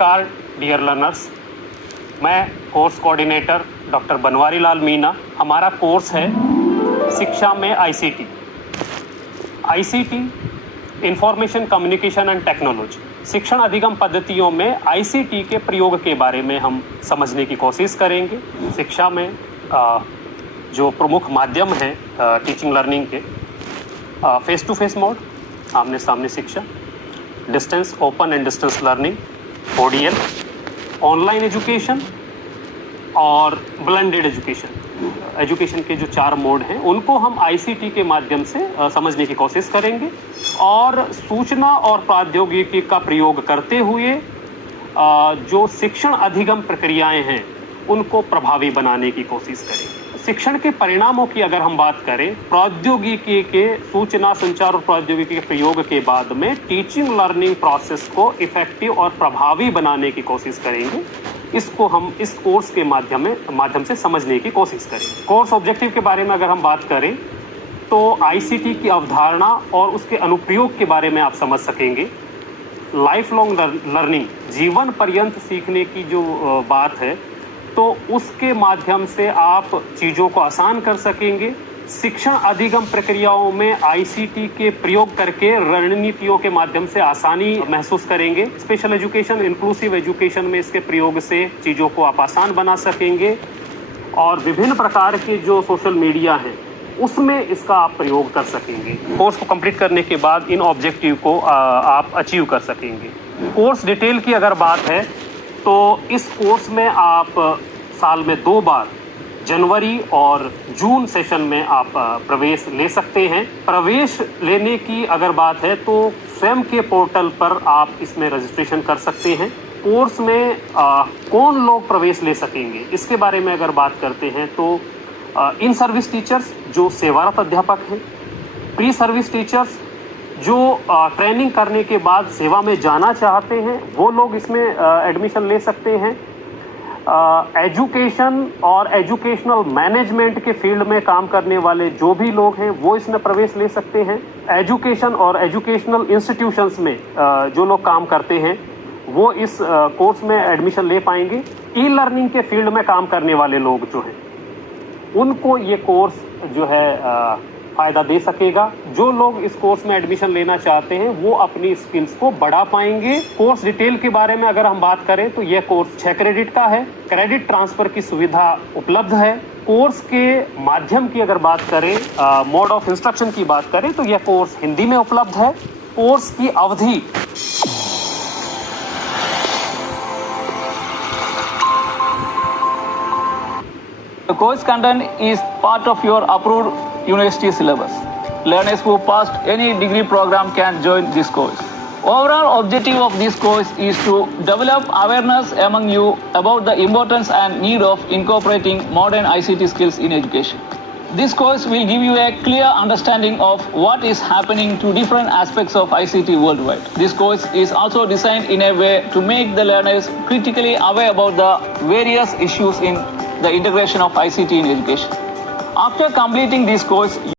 नमस्कार dear learners, मैं course coordinator doctor Banwari Lal Meena. हमारा कोर्स है शिक्षा में ICT, information communication and technology. शिक्षण अधिगम पद्धतियों में आईसीटी के प्रयोग के बारे में हम समझने की कोशिश करेंगे। शिक्षा में जो प्रमुख माध्यम हैं टीचिंग लर्निंग के, फेस टू फेस मोड, आमने सामने शिक्षा, distance open and distance learning ODL, online education और ब्लेंडेड एजुकेशन के जो 4 मोड हैं उनको हम आईसीटी के माध्यम से समझने की कोशिश करेंगे और सूचना और प्रौद्योगिकी का प्रयोग करते हुए जो शिक्षण अधिगम प्रक्रियाएं हैं उनको प्रभावी बनाने की कोशिश करेंगे। शिक्षण के परिणामों की अगर हम बात करें, प्रौद्योगिकी के सूचना संचार और प्रौद्योगिकी के प्रयोग के बाद में टीचिंग लर्निंग प्रोसेस को इफेक्टिव और प्रभावी बनाने की कोशिश करेंगे। इसको हम इस कोर्स के माध्यम से समझने की कोशिश करेंगे। कोर्स ऑब्जेक्टिव के बारे में अगर हम बात करें तो आईसीटी की अवधारणा और उसके अनुप्रयोग के बारे में आप समझ सकेंगे। लाइफ लॉन्ग लर्निंग, जीवन पर्यंत सीखने की जो बात है, तो उसके माध्यम से आप चीज़ों को आसान कर सकेंगे। शिक्षण अधिगम प्रक्रियाओं में आईसीटी के प्रयोग करके रणनीतियों के माध्यम से आसानी महसूस करेंगे। स्पेशल एजुकेशन, इंक्लूसिव एजुकेशन में इसके प्रयोग से चीज़ों को आप आसान बना सकेंगे और विभिन्न प्रकार के जो सोशल मीडिया हैं उसमें इसका आप प्रयोग कर सकेंगे। कोर्स को कंप्लीट करने के बाद इन ऑब्जेक्टिव को आप अचीव कर सकेंगे। कोर्स डिटेल की अगर बात है तो इस कोर्स में आप साल में 2 बार जनवरी और जून सेशन में आप प्रवेश ले सकते हैं। प्रवेश लेने की अगर बात है तो स्वयं के पोर्टल पर आप इसमें रजिस्ट्रेशन कर सकते हैं। कोर्स में कौन लोग प्रवेश ले सकेंगे इसके बारे में अगर बात करते हैं तो इन सर्विस टीचर्स जो सेवारत अध्यापक हैं, प्री सर्विस टीचर्स जो ट्रेनिंग करने के बाद सेवा में जाना चाहते हैं वो लोग इसमें एडमिशन ले सकते हैं। एजुकेशन और एजुकेशनल मैनेजमेंट के फील्ड में काम करने वाले जो भी लोग हैं वो इसमें प्रवेश ले सकते हैं। एजुकेशन और एजुकेशनल इंस्टीट्यूशंस में जो लोग काम करते हैं वो इस कोर्स में एडमिशन ले पाएंगे। ई लर्निंग के फील्ड में काम करने वाले लोग जो हैं उनको ये कोर्स जो है फायदा दे सकेगा। जो लोग इस कोर्स में एडमिशन लेना चाहते हैं वो अपनी स्किल्स को बढ़ा पाएंगे। कोर्स डिटेल के बारे में अगर हम बात करें तो यह कोर्स 6 क्रेडिट का है। क्रेडिट ट्रांसफर की सुविधा उपलब्ध है। कोर्स के माध्यम की अगर बात करें, मोड ऑफ इंस्ट्रक्शन की बात करें तो यह कोर्स हिंदी में उपलब्ध है। कोर्स की अवधि The course content is part of your approved university syllabus. Learners who passed any degree program can join this course. Overall objective of this course is to develop awareness among you about the importance and need of incorporating modern ICT skills in education. This course will give you a clear understanding of what is happening to different aspects of ICT worldwide. This course is also designed in a way to make the learners critically aware about the various issues in the integration of ICT in education. After completing this course,